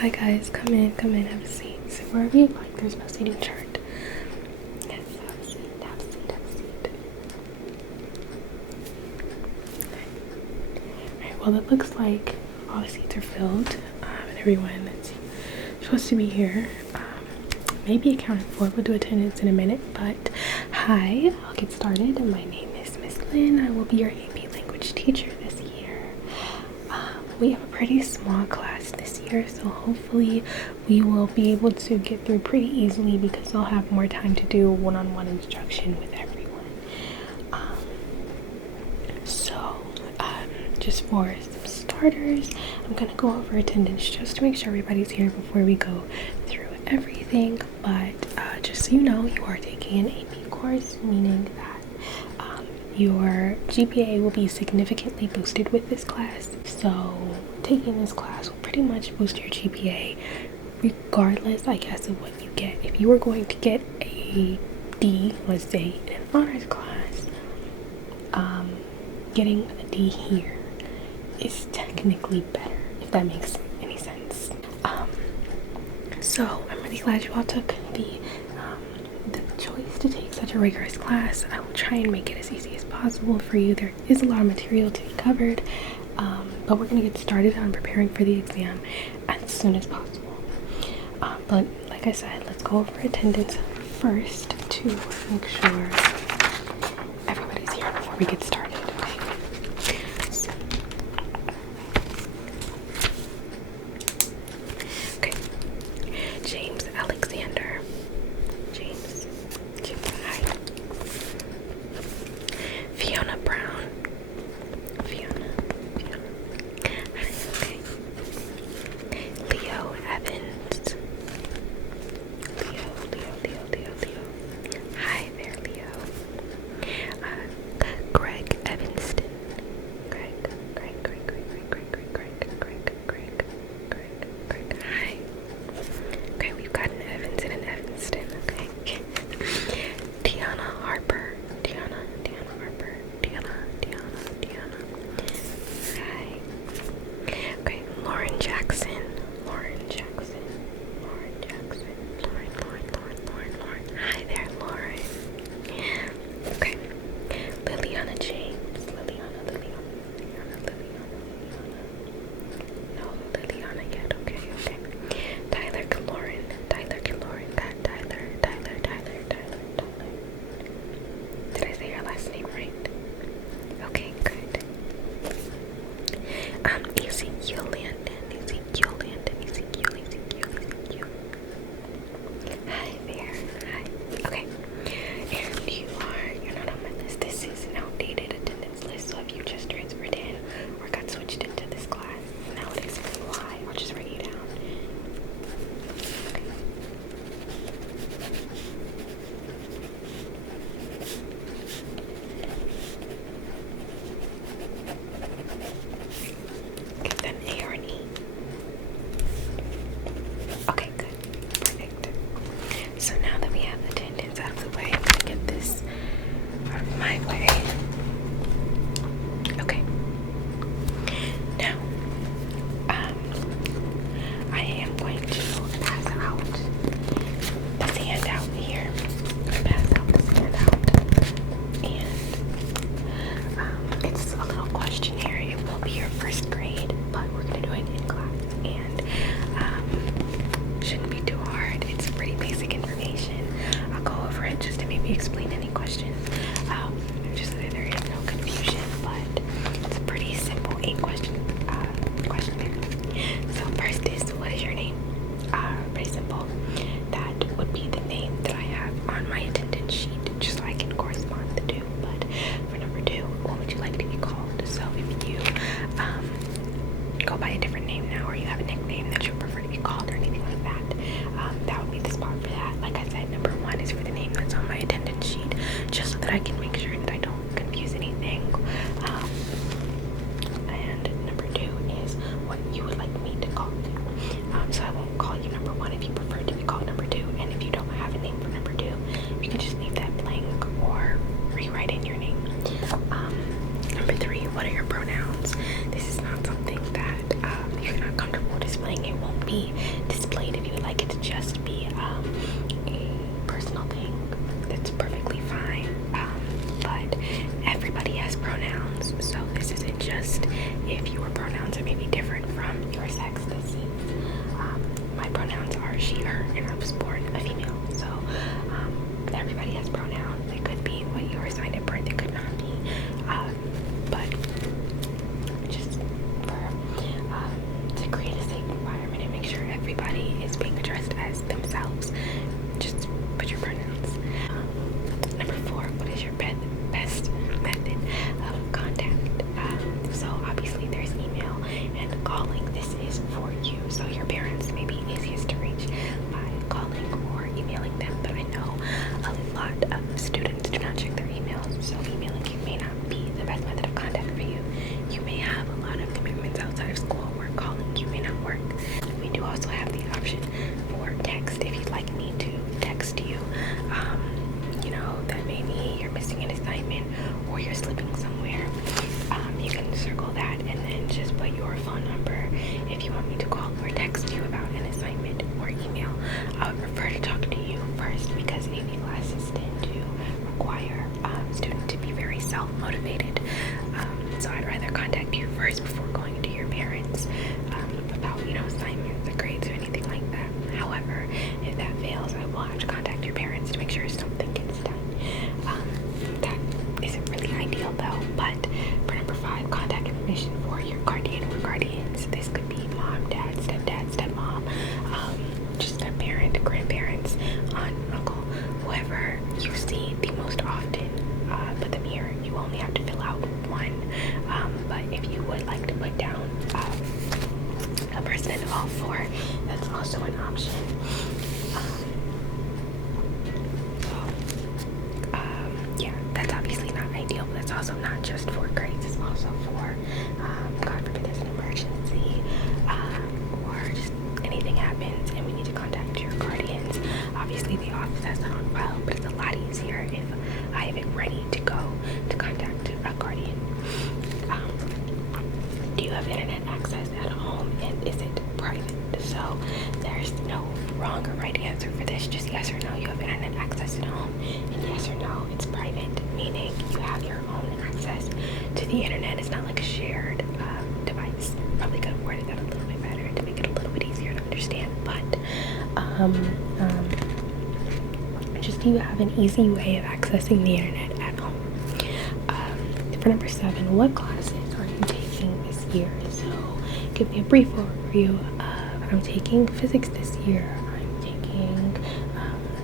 Hi guys, come in, have a seat. So wherever you'd like, there's no seating chart. Yes, have a seat, have a seat, have a seat. Alright, well it looks like all the seats are filled, and everyone that's supposed to be here may be accounted for. We'll do attendance in a minute, but hi, I'll get started. My name is Miss Lynn. I will be your AP language teacher this year. We have a pretty small class this year, so hopefully we will be able to get through pretty easily because I'll have more time to do one-on-one instruction with everyone. Just for some starters, I'm gonna go over attendance just to make sure everybody's here before we go through everything. But just so you know, you are taking an AP course, meaning that your GPA will be significantly boosted with this class. So taking this class will pretty much boost your GPA regardless, I guess, of what you get. If you were going to get a D, let's say, in an honors class, getting a D here is technically better, if that makes any sense. So I'm really glad you all took the choice to take such a rigorous class. I will try and make it as easy as possible for you. There is a lot of material to be covered, but we're going to get started on preparing for the exam as soon as possible. But like I said, let's go over attendance first to make sure everybody's here before we get started. Okay. James Alexander. James. Hi. Fiona Brown. Fiona. Hi. Okay. Leo Evans. Leo. Hi there, Leo. Greg Evanston. Greg. Hi. Okay, we've got an Evans and an Evanston, okay? Tiana Harper. Tiana Harper. Tiana. Hi. Okay, Lauren Jackson. Lauren. Hi there, Lauren. Okay. Liliana James. Liliana. No, Liliana yet. Okay. Tyler Kaloran. Got Tyler. Did I say your last name right? Okay, good. Ezekiel Landon. Hi there. Hi. Okay. And you're not on my list. This is an outdated attendance list, so if you just transferred in or got switched into this class, now it explains why. I'll just write you down. Okay, then A or an E. Okay, good. Perfect. So now that we have attendance out of the way, I'm gonna get this out of my way. Okay. Now, I am going to pass out this handout here. And it's a little questionnaire. It will be your first grade, but we're gonna do it in class, and shouldn't be too hard. It's pretty basic information. I'll go over it just to maybe explain any questions, just so that there is no confusion. But it's a pretty simple 8-question questionnaire. So first is, what is your name? Pretty simple. That would be the name that I have on my attendance sheet, just so I can correspond the two. But for number 2, what would you like to be called? So if you go by a different name now, or you have a nickname that you prefer to be called or anything like that, that would be the spot for that. Like I said, number 1 is for the name that's on my attendance sheet, just so that I can make sure that I don't confuse anything. And number 2 is what you would like me to call you. So I won't call you number 1 if you prefer to be she, her, and I was born a female. So everybody has pronouns. It could be what you were assigned at birth, it could not be. But just to create a safe environment and make sure everybody is being addressed as themselves, just put your pronouns. Number 4, what is your best method of contact? So obviously there's email and calling. This is for you. So your parents may be easiest to reach by calling or emailing them, but I know a lot of students do not check their emails, so emailing you may not be the best method of contact for you. You may have a lot of commitments outside of school where calling you may not work. We do also have the option for text if you'd like me to text you. You know, that maybe you're missing an assignment or you're slipping somewhere. You can circle that and then just put your phone number if you want me to call or text you about an assignment or email. I would prefer to talk to you first because AP classes tend to require students to be very self-motivated. So I'd rather contact you first before going to your parents about, you know, assignments or grades or anything like that. However, if that fails, I will have to contact your parents to make sure something gets done. That isn't really ideal though, but for number 5, contact information for your guardian or guardians. This could be mom, dad, stepdad, stepmom, just step-parent, grandparents, aunt, uncle, whoever you see the most often. Put them here. You only have to fill out one, but if you would like to put down a person in all 4, that's also an option. Yeah, that's obviously not ideal, but that's also not just for grades. It's also for, God forbid there's an emergency, or just anything happens and we need to contact your guardians. Obviously the office has that on file, but it's a lot easier if I have it ready to go to contact a guardian. Do you have internet access at home, and is it private? So there's no wrong or right answer for this, just yes or no. You have internet access at home, and yes or no, it's private, meaning you have your own access to the internet. It's not like a shared device. Probably could have worded that a little bit better to make it a little bit easier to understand, but just you have an easy way of accessing the internet at home. For number 7, what classes are you taking this year? So give me a brief overview. I'm taking physics this year.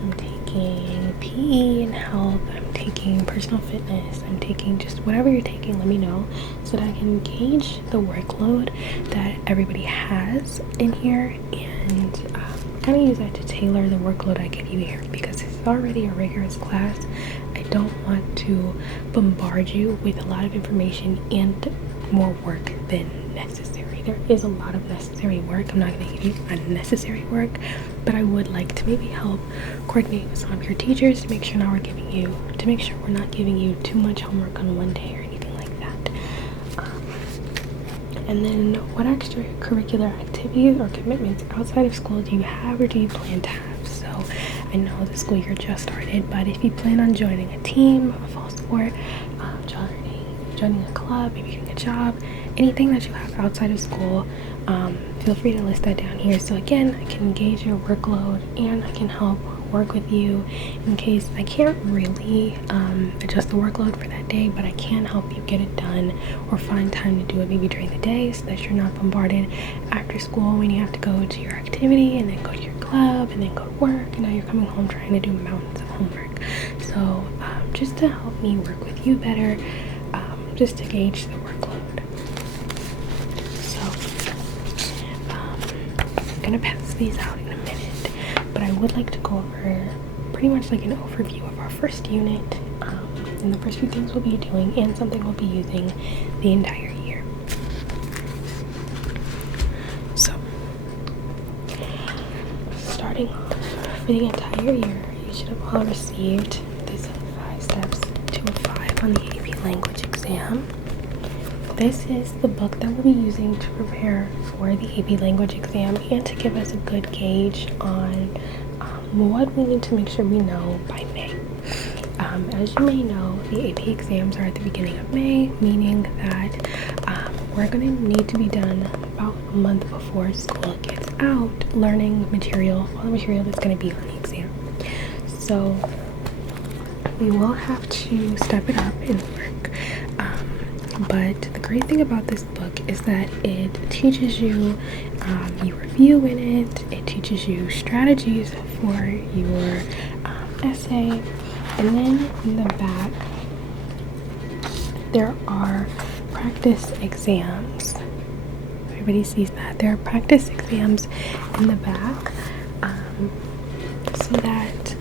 I'm taking PE and health. I'm taking personal fitness. I'm taking just whatever you're taking. Let me know so that I can gauge the workload that everybody has in here and kind of use that to tailor the workload I give you here, because it's already a rigorous class. I don't want to bombard you with a lot of information and more work than necessary. There is a lot of necessary work. I'm not going to give you unnecessary work, but I would like to maybe help coordinate with some of your teachers to make sure we're not giving you too much homework on one day or anything like that. And then what extracurricular activities or commitments outside of school do you have or do you plan to have? So I know the school year just started, but if you plan on joining a team, a fall sport, joining a club, maybe getting a job, anything that you have outside of school, feel free to list that down here. So again, I can gauge your workload and I can help work with you in case I can't really adjust the workload for that day, but I can help you get it done or find time to do it maybe during the day so that you're not bombarded after school when you have to go to your activity and then go to your club and then go to work, and now you're coming home trying to do mountains of homework. So just to help me work with you better, just to gauge the workload. So I'm gonna pass these out in a minute, but I would like to go over pretty much like an overview of our first unit and the first few things we'll be doing and something we'll be using the entire year. So starting off for the entire year, you should have all received this 5 steps to a 5 on the AP language exam. This is the book that we'll be using to prepare for the AP language exam and to give us a good gauge on what we need to make sure we know by May. As you may know, the AP exams are at the beginning of May, meaning that we're going to need to be done about a month before school gets out learning all the material that's going to be on the exam. So we will have to step it up and work. But the great thing about this book is that it teaches you, you review in it teaches you strategies for your essay, and then in the back there are practice exams. Everybody sees that. There are practice exams in the back, so that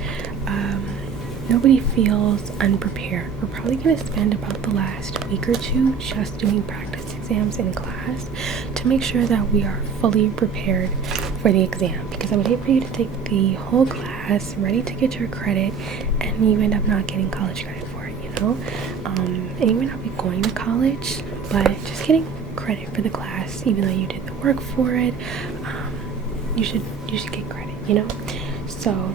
nobody feels unprepared. We're probably going to spend about the last week or two just doing practice exams in class to make sure that we are fully prepared for the exam, because I would hate for you to take the whole class ready to get your credit and you end up not getting college credit for it, you know? And you may not be going to college, but just getting credit for the class, even though you did the work for it, you should get credit, you know? So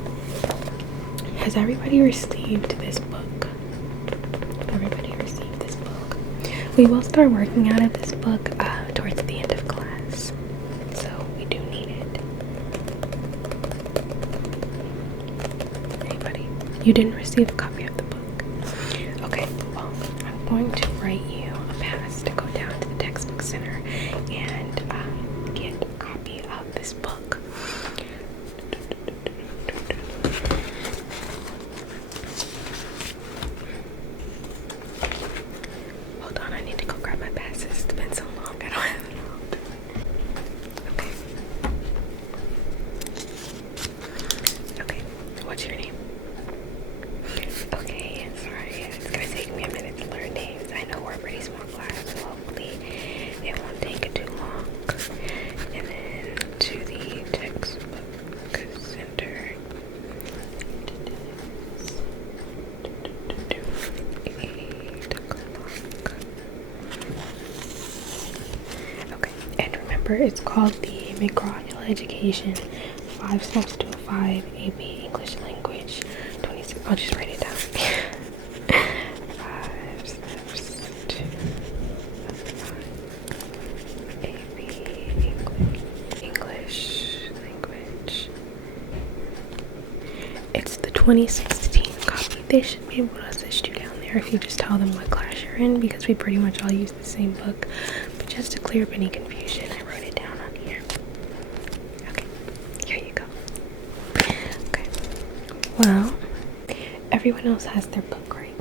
has everybody received this book? Everybody received this book. We will start working out of this book towards the end of class, so we do need it. Anybody? You didn't receive a copy of the book? Okay, well, I'm going to write you a pass to go down to the textbook center and get a copy of this book. Hold on, I need to go grab my passes. It's been so long, I don't have it out. Okay, what's your name? Okay, sorry, it's gonna take me a minute to learn names. I know we're a pretty small class, so hopefully it won't take it too long. And then to the textbook center. 8 o'clock. Okay, and remember, it's called the Makayla Education 5 Steps to a 5 AP English Language 26. I'll just write it down. 5 steps to a 5 AP English Language. It's the 2016 copy. They should be able to assist you down there if you just tell them what class you're in, because we pretty much all use the same book. But just to clear up any confusion, I wrote it down on here. Okay, here you go. Okay, well, everyone else has their book, right?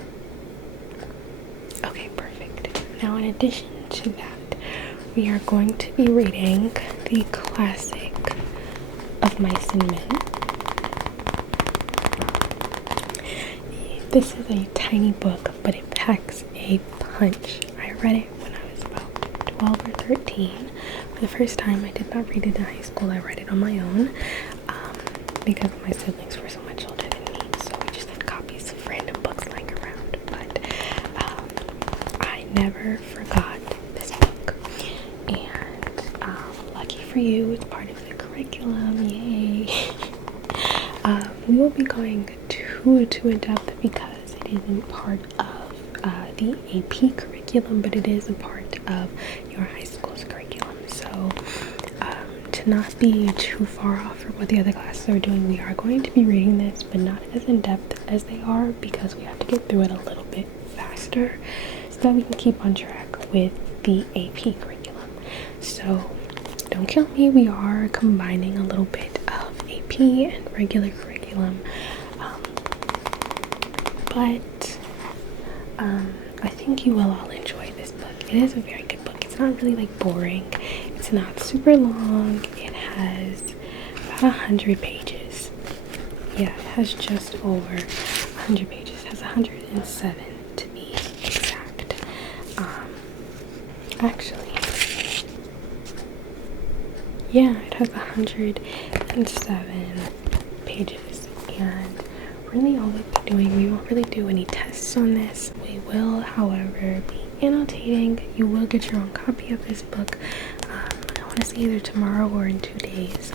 Okay, perfect. Now, in addition to that, we are going to be reading the classic of Mice and Men. This is a tiny book, but it packs a punch. I read it when I was about 12 or 13. For the first time, I did not read it in high school. I read it on my own because my siblings were so much older than me, so we just had copies of random books lying around. But I never forgot this book, and lucky for you, it's part of the curriculum. Yay! We will be going too in depth because it isn't part of the AP curriculum, but it is a part of your high school's curriculum. So to not be too far off from what the other classes are doing, we are going to be reading this, but not as in depth as they are, because we have to get through it a little bit faster so that we can keep on track with the AP curriculum. So don't kill me, we are combining a little bit of AP and regular curriculum, but I think you will all enjoy this book. It is a very good book. It's not really like boring. It's not super long. It has about 100 pages. Yeah, it has just over 100 pages. It has 107 to be exact. Actually, yeah, it has 107 pages, and really all we'll be doing, we won't really do any tests on this. We will, however, be annotating. You will get your own copy of this book. I want to say either tomorrow or in 2 days.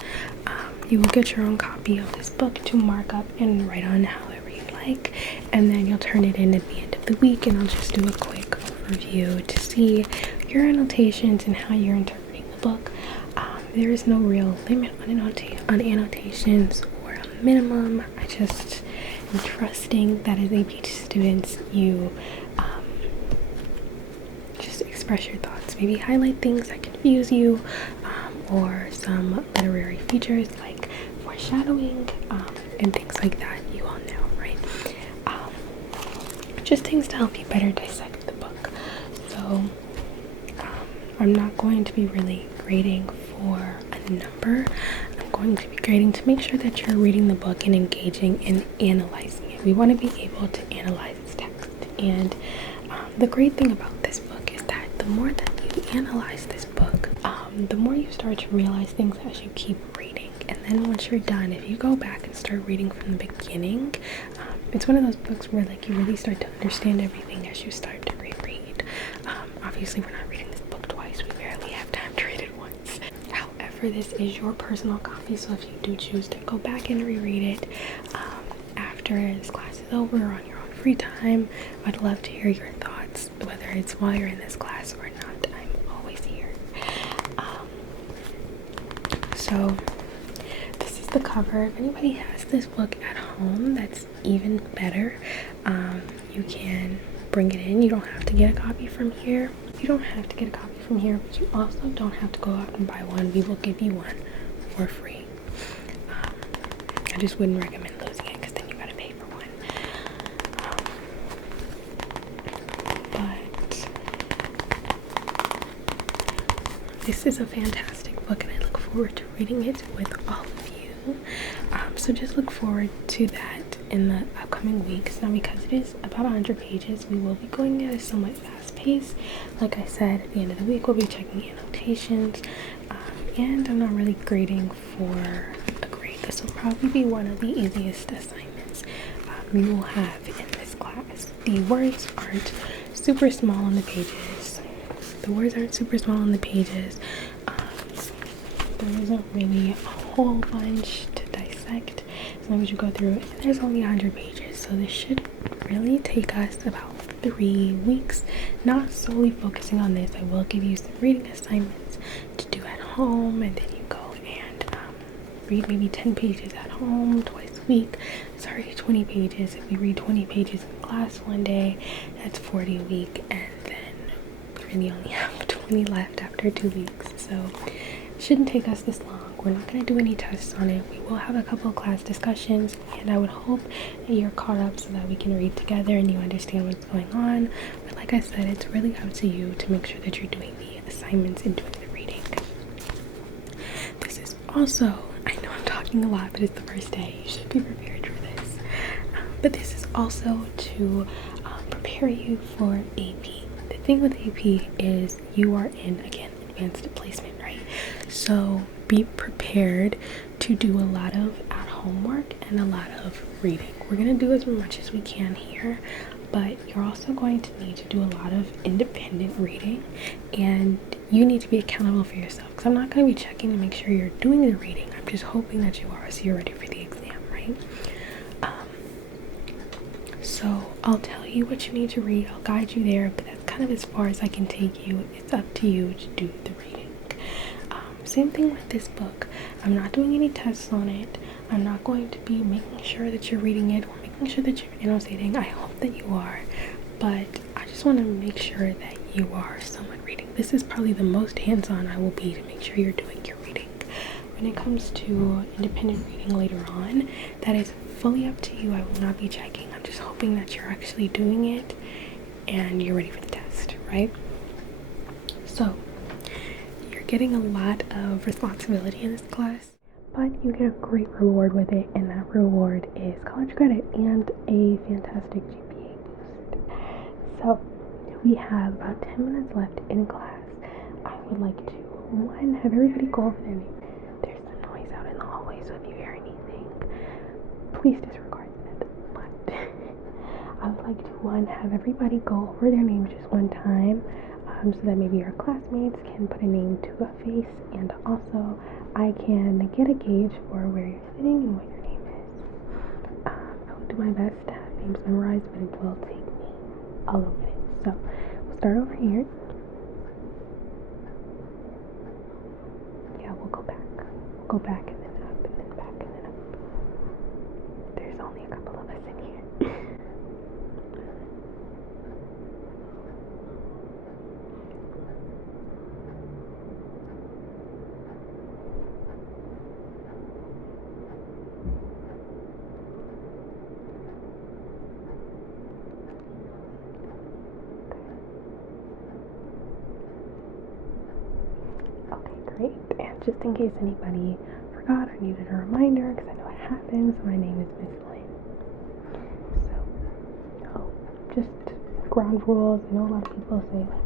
You will get your own copy of this book to mark up and write on however you like, and then you'll turn it in at the end of the week, and I'll just do a quick overview to see your annotations and how you're interpreting the book. there is no real limit on annotations or a minimum. I just am trusting that as AP students, you just express your thoughts. Maybe highlight things that confuse you, or some literary features like foreshadowing, and things like that. You all know, right? Just things to help you better dissect the book. So I'm not going to be really grading for a number. I'm going to be grading to make sure that you're reading the book and engaging and analyzing it. We want to be able to analyze this text. And the great thing about this book is that the more that you analyze this book, the more you start to realize things as you keep reading. And then once you're done, if you go back and start reading from the beginning, it's one of those books where like you really start to understand everything as you start to reread. Obviously we're not reading this book twice. We barely have time to read it once. However, this is your personal copy, so if you do choose to go back and reread it after this class is over or on your own free time, I'd love to hear your thoughts, whether it's while you're in this class or not. I'm always here. So this is the cover. If anybody has this book at home, that's even better. You can bring it in. You don't have to get a copy from here. You don't have to get a copy from here, but you also don't have to go out and buy one. We will give you one for free. I just wouldn't recommend losing it because then you gotta pay for one. But this is a fantastic book, and I look forward to reading it with all of you. So just look forward to that in the upcoming weeks. Now, because it is about 100 pages, we will be going at a somewhat fast pace. Like I said, at the end of the week we'll be checking annotations, and I'm not really grading for a grade. This will probably be one of the easiest assignments you will have in this class. The words aren't super small on the pages. There isn't really a whole bunch to dissect as long as you go through it. And there's only 100 pages, so this should really take us about 3 weeks. Not solely focusing on this, I will give you some reading assignments to do at home, and then you go and read maybe 10 pages at home twice a week. It's already 20 pages. If you read 20 pages in class one day, that's 40 a week, and then we really only have 20 left after 2 weeks. So it shouldn't take us this long. We're not going to do any tests on it. We will have a couple of class discussions, and I would hope that you're caught up so that we can read together and you understand what's going on. But like I said, it's really up to you to make sure that you're doing the assignments and doing the reading. This is also, I know I'm talking a lot, but it's the first day. You should be prepared for this. But this is also to prepare you for AP. The thing with AP is you are in, again, advanced placement, right? So be prepared to do a lot of at-home work and a lot of reading. We're going to do as much as we can here, but you're also going to need to do a lot of independent reading, and you need to be accountable for yourself, because I'm not going to be checking to make sure you're doing the reading. I'm just hoping that you are, so you're ready for the exam, right? So I'll tell you what you need to read. I'll guide you there, but that's kind of as far as I can take you. It's up to you to do the reading. Same thing with this book. I'm not doing any tests on it. I'm not going to be making sure that you're reading it or making sure that you're annotating. I hope that you are, but I just want to make sure that you are someone reading. This is probably the most hands-on I will be to make sure you're doing your reading. When it comes to independent reading later on, that is fully up to you. I will not be checking. I'm just hoping that you're actually doing it and you're ready for the test, right? So getting a lot of responsibility in this class, but you get a great reward with it, and that reward is college credit and a fantastic GPA boost. So we have about 10 minutes left in class. I would like to, one, have everybody go over their name. There's some noise out in the hallway, so if you hear anything, please disregard that. But I would like to, one, have everybody go over their names just one time, so that maybe your classmates can put a name to a face, and also I can get a gauge for where you're sitting and what your name is. I will do my best to have names memorized, but it will take me a little bit. So we'll start over here. Yeah, we'll go back. go back and then up and then back and then up. There's only a couple of us in here. Okay, great. And just in case anybody forgot or needed a reminder, because I know it happens, my name is Miss Lynn. So, just ground rules. I know a lot of people say, like,